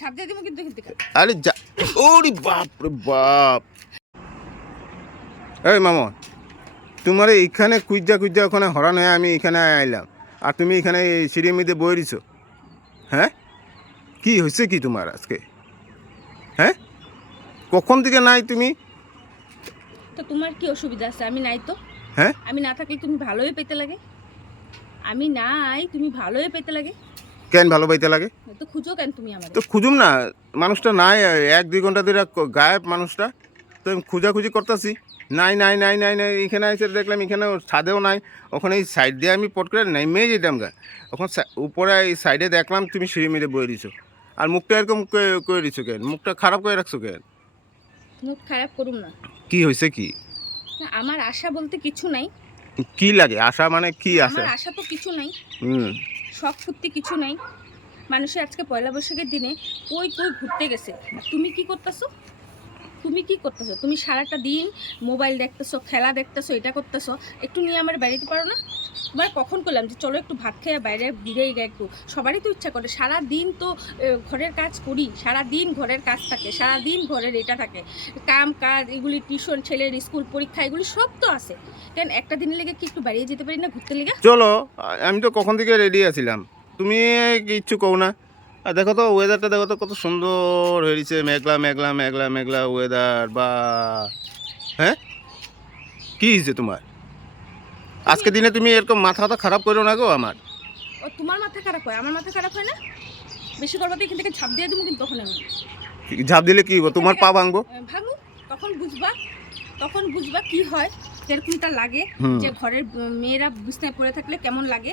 ছাপ দিয়ে দিব কিন্তু থেকে আরে যা ওরে বাপ রে বাপ। এই মামা তোমার এইখানে কুইজা কুইজা ওখানে হরান হয়ে আমি এখানে আইলাম। আর তুমি এখানে সিঁড়ির মধ্যে বই দিছো। হ্যাঁ? কি হয়েছে কি তোমার আজকে? হ্যাঁ? কখন থেকে নাই তুমি? তো তোমার কি অসুবিধা আছে? আমি নাই তো। হ্যাঁ? আমি না থাকলে তুমি ভালোই পেতে লাগে। আমি নাই তুমি ভালোই পেতে লাগে। কেন ভালো পাইতে লাগে? তো খুঁজো কেন তুমি আমার তো খুঁজুম না মানুষটা নাই এক দুই ঘণ্টা ধরে গায়েব মানুষটা। তো আমি খুঁজাখুঁজি করতেছি। নাই নাই নাই নাই নাই এখানে এসে দেখলাম এখানে ছাদেও নাই। ওখানে এই সাইড দিয়ে আমি পট করে নেমে যেতাম গা। ওখানে উপরে এই সাইডে দেখলাম তুমি সিঁড়ি মেরে বয়ে দিছো। আর মুখটা এরকম করে- করে দিছো কেন? মুখটা খারাপ করে রাখছো কেন? মুখ খারাপ করুম না। কি হয়েছে কি? আমার আশা বলতে কিছু নাই। কি লাগে? আশা মানে কি আশা? আমার আশা তো কিছু নাই। হুম। শখ সত্যি কিছু নাই। মানুষে আজকে পয়লা বৈশাখের দিনে কই কই ঘুরতে গেছে? তুমি কি করতেছো? তুমি কি করতেছো? তুমি সারাটা দিন মোবাইল দেখতেছো, খেলা দেখতেছো, এটা করতেছো, একটু নিয়ে আমার বাড়িতে পারো না? এবার কখন করলাম যে চলো একটু ভাত খেয়ে বাইরে ঘুরেই গে একটু, সবারই তো ইচ্ছা করে সারা দিন তো ঘরের কাজ করি সারা দিন ঘরের কাজ থাকে সারা দিন ঘরের এটা থাকে, কাম কাজ, এগুলি টিউশন, ছেলের স্কুল পরীক্ষা, এগুলি সব তো আছে। কেন একটা দিনের লেগে কি একটু বাড়িয়ে যেতে পারি না ঘুরতে লেগে? চলো আমি তো কখন থেকে রেডি আছিলাম। তুমি কিচ্ছু কও না। আর দেখো তো ওয়েদারটা দেখো তো কত সুন্দর হয়েছে। মেঘলা মেঘলা মেঘলা মেঘলা ওয়েদার বা। হ্যাঁ? কি হয়েছে তোমার? আজকে দিনে তুমি এরকম মাথা মাথা খারাপ করো না গো আমার। ও তোমার মাথা খারাপ হয়? আমার মাথা খারাপ হয় না? বেশি করবাতে এখান থেকে ঝাঁপ দিয়ে দেবো কিন্তু তখন আমি। ঝাঁপ দিলে কি হব? তোমার পা ভাঙবো? ভাঙু তখন বুঝবা তখন বুঝবা কি হয় কিরকমটা লাগে। যে ঘরের মেয়েরা বিছনায় পড়ে থাকলে কেমন লাগে?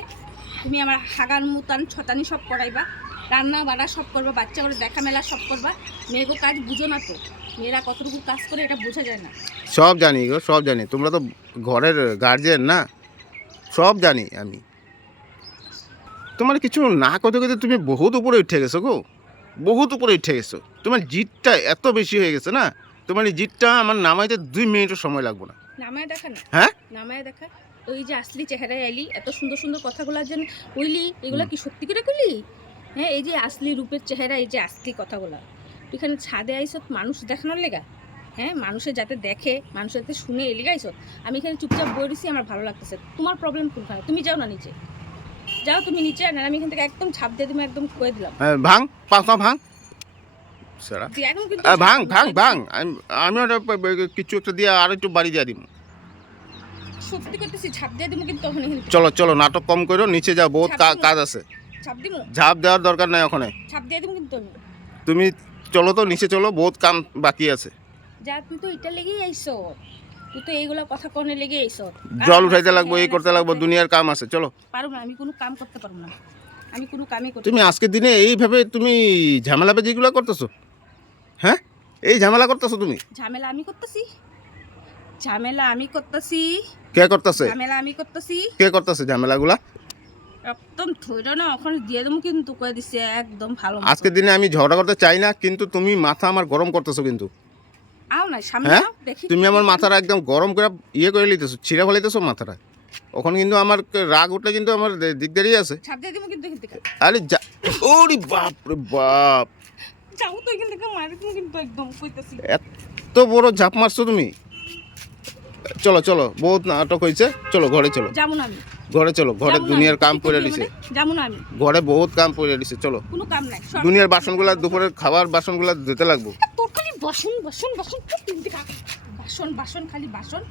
তুমি আমার হাগান মুতান ছতানি সব করাইবা রান্না বাড়া সব করবা বাচ্চা করে দেখা মেলা সব করবা। মেয়েগো কাজ বুঝো না তো। মেয়েরা কতটুকু কাজ করে এটা বোঝা যায় না। সব জানি গো সব জানি। তোমরা তো ঘরের গার্জেন না? সব জানি আমি। তোমার কিছু না করতে করতে তুমি বহুত উপরে উঠে গেছো গো। বহুত উপরে উঠে গেছো। তোমার জিতটা এত বেশি হয়ে গেছে না? তোমার এই জিতটা আমার নামাইতে দুই মিনিটও সময় লাগবে না। নামায় দেখা না? হ্যাঁ? নামায় দেখা। ওই যে আসলি চেহারায় এলি এত সুন্দর সুন্দর কথাগুলো যেন কইলি এগুলা কি সত্যি করে কইলি? হ্যাঁ এই যে আসলি রূপের চেহারা এই যে আসলি কথাগুলা তুই এখানে ছাদে আইসত মানুষ দেখানোর লেগা? হ্যাঁ মানুষের যাতে দেখে মানুষের যাতে শুনে এলি গাইছত আমি এখানে চুপচাপ বই রয়েছি আমার ভালো লাগতেছে। তোমার প্রবলেম কোনখানে? তুমি যাও না নিচে। যাও তুমি নিচে আর আমি এখান থেকে একদম ছাপ দিয়ে তুমি একদম কয়ে দিলাম। ভাঙ পাঁচটা আহ, ভাঙ ভাঙ ভাঙ। আমি ওটা কিছু একটা দিয়ে আর একটু বাড়ি দিয়ে দিব। সত্যি করতেছি ছাপ দিয়ে দিব কিন্তু তখন চলো চলো নাটক কম করো নিচে যাও বহুত কাজ আছে। ছাপ ঝাঁপ দেওয়ার দরকার নাই ওখানে। ছাপ দিয়ে দিব কিন্তু আমি। তুমি চলো তো নিচে চলো বহুত কাম বাকি আছে। যা তুই তো এটা লেগেই আইসো তুই তো এইগুলা কথা কনে লেগে আইসো জল উঠাইতে লাগবো এই করতে লাগবো দুনিয়ার কাম আছে চলো। পারব না আমি কোনো কাম করতে পারব না। আমি কোনো কামই করতে তুমি আজকের দিনে এইভাবে তুমি ঝামেলা যেগুলো করতেছো? হ্যাঁ? এই ঝামেলা করতেছো তুমি? ঝামেলা আমি করতেছি। ঝামেলা আমি করতেছি। কে করতেছে? ঝামেলা আমি করতেছি। কে করতেছে ঝামেলাগুলা? একদম ধৈর্য না ওখানে দিয়ে দেবো কিন্তু কয়ে দিছে একদম ভালো মতো। আজকের দিনে আমি ঝগড়া করতে চাই না কিন্তু তুমি মাথা আমার গরম করতেছো কিন্তু। আও না সামনে হ্যাঁ? দেখি তুমি আমার মাথাটা একদম গরম করে ইয়ে করে লিতেছো ছিঁড়ে ফেলাইতেছো মাথাটা। ওখানে কিন্তু আমার রাগ উঠলে কিন্তু আমার দে- দিকদারি আছে। আরে যা ওরে বাপ রে বাপ। যাও তো এখান থেকে মারি তুমি কিন্তু একদম কইতেছি। এত বড় ঝাপ মারছো তুমি। চলো চলো বহুত নাটক হয়েছে। চলো ঘরে চলো। যাব না আমি। ঘরে চলো ঘরে দুনিয়ার কাম করে দিছে। মানে? যাব না আমি। ঘরে বহুত কাম করে দিছে চলো। কোনো কাম নাই দুনিয়ার বাসনগুলা দুপুরের খাবার বাসনগুলা ধুতে লাগবো। তোর খালি বাসন বাসন বাসন বাসন বাসন খালি বাসন।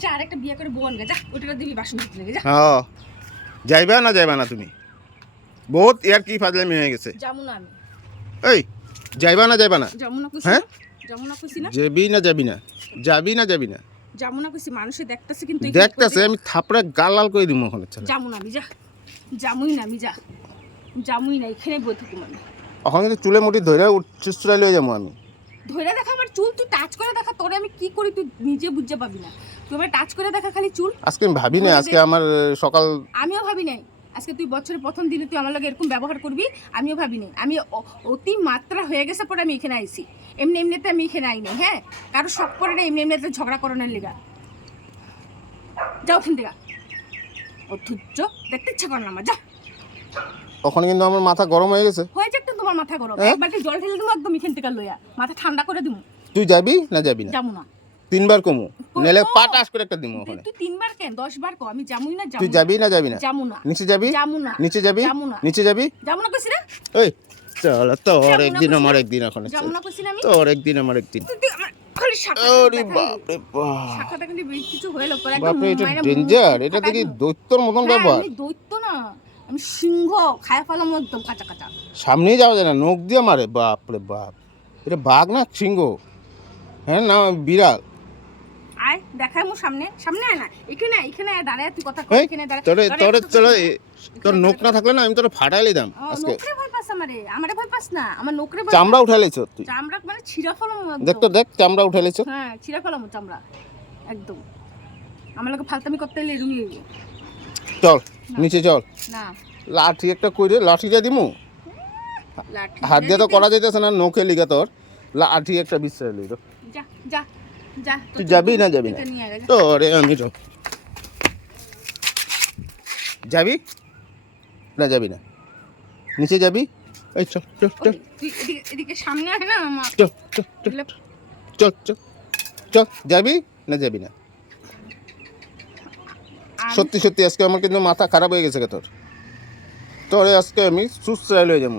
যা আরেকটা বিয়ে করে বোন যা ওটা দিবি বাসন ধুতে লাগে যা। হ্যাঁ যাইবা না যাইবা না তুমি? বহুত ইয়ার কি ফাজলামি হয়ে গেছে? যাব না আমি। এই যাইবা না যাইবা না? হ্যাঁ? না না? যাবি না যাবি না? যাবি না যাবি না? কইছি মানুষে দেখতাছে কিন্তু দেখতেছে আমি থাপড়ে গাল লাল করে দিব ওখানে ছেলে যাব না আমি যা। যামুই না আমি যা। যামুই না এখানে বই থাকুম আমি। ওখানে কিন্তু চুলে মুটি ধরে চুচুরাই লয়ে যাব আমি। ধরে দেখা আমার চুল তুই টাচ করে দেখা তোরে আমি কি করি তুই নিজে বুঝতে পাবি না। তুই আমার টাচ করে দেখা খালি চুল? আজকে আমি ভাবি না আজকে আমার সকাল আমিও ভাবি নাই। আজকে তুই বছরের প্রথম দিনে তুই আমার লগে এরকম ব্যবহার করবি? আমিও ভাবিনি। আমি অতি মাত্রা হয়ে গেছে পরে আমি এখানে আইছি। এমনি এমনিতে আমি এখানে আইনি হ্যাঁ? কারও সব করে না এমনি এমনিতে ঝগড়া করানোর লেগা। যাও ওখান থেকে। দেখতে ইচ্ছা করে না আমার যা। ওখানে কিন্তু আমার মাথা গরম হয়ে গেছে। হয়েছে একটু তোমার মাথা গরম। হ্যাঁ? এক বালতি জল ঢেলে দিবো একদম এখান থেকে লইয়া। মাথা ঠান্ডা করে দিবো তুই যাবি না যাবি না? যাব না। তিনবার কমু নেলে। পাটাস করে একটা দিমু ওখানে। তুই তিনবার কেন? দশ বার কো আমি যামুই না তুই যাবি না যাবি না? যাব না। নিচে যাবি? যাব না। নিচে যাবি? যাব না। নিচে যাবি? যাব না কইছি না ওই চল তোর একদিন আমার একদিন ওখানে যাব না কইছি না আমি? তোর একদিন আমার একদিন। খালি শাখা ওরে বাপ রে বাপ। শাখাটা খালি বেশি কিছু হয়ে লোক একদম এটা ডেঞ্জার এটা দেখি দৈত্যর মতন হ্যাঁ, ব্যাপার আমি দৈত্য না আমি সিংহ খায়া ফেলাম একদম কাঁচা কাঁচা। সামনেই যাওয়া যায় না নখ দিয়ে মারে। বাপ রে বাপ। এটা বাঘ না সিংহ? হ্যাঁ না বিড়াল। আয় দেখাই মো সামনে সামনে আয় না এখানে আয়, এখানে আয়, দাঁড়ায় তুই কথা কই এখানে দাঁড়ায় তোরে তোরে একটু তোরে নখ না থাকলে না আমি তোর ফাটাইলে দাম আজকে। নোকরে ভয় পাস আমারে আমারে ভয় পাস না আমার নোকরে ভয় চামড়া উঠাইলেছ তুই। চামড়া মানে ছিঁড়া ফেলাম দেখ তো দেখ চামড়া উঠাইলেছ হ্যাঁ ছিঁড়া ফেলাম চামড়া একদম। আমার লোকে ফালতামি করতে এলে হইব। চল নিচে চল। না। লাঠি একটা কইরে লাঠিটা দিমু? লাঠি হাত দিয়ে তো করা যাইতেছে না নখে লিগা তোর। লাঠি একটা বিশ্বাস লইল যা যা। তুই যাবি না যাবি না? তোরে আমি তো যাবি? না যাবি না। নিচে যাবি? এই চল চল চল। এদিকে সামনে আয় না আমার চল চল চল চল চল চল যাবি না যাবি না? সত্যি সত্যি আজকে আমার কিন্তু মাথা খারাপ হয়ে গেছে তোর। তোরে আজকে আমি সুস্থ লয়ে যাব।